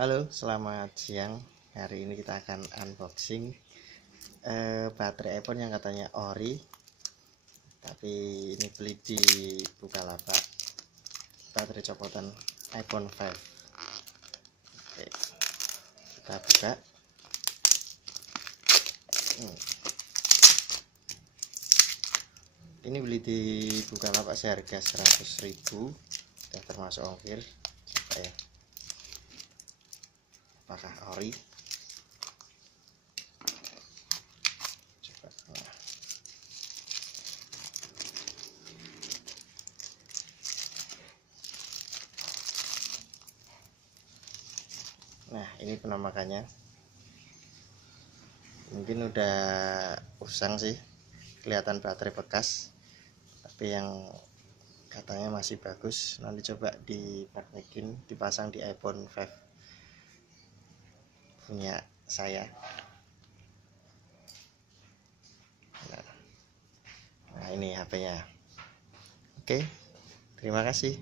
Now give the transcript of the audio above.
Halo, selamat siang. Hari ini kita akan unboxing baterai iPhone yang katanya ori, tapi ini beli di Bukalapak. Baterai copotan iPhone 5. Oke, kita buka. Ini beli di Bukalapak seharga 100.000, sudah termasuk ongkir. Coba ya, apakah ori? Nah, ini penampakannya. Mungkin udah usang sih, kelihatan baterai bekas, tapi yang katanya masih bagus. Nanti coba dipraktekin, dipasang di iPhone 5 punya saya. Nah, ini HP-nya. Oke, terima kasih.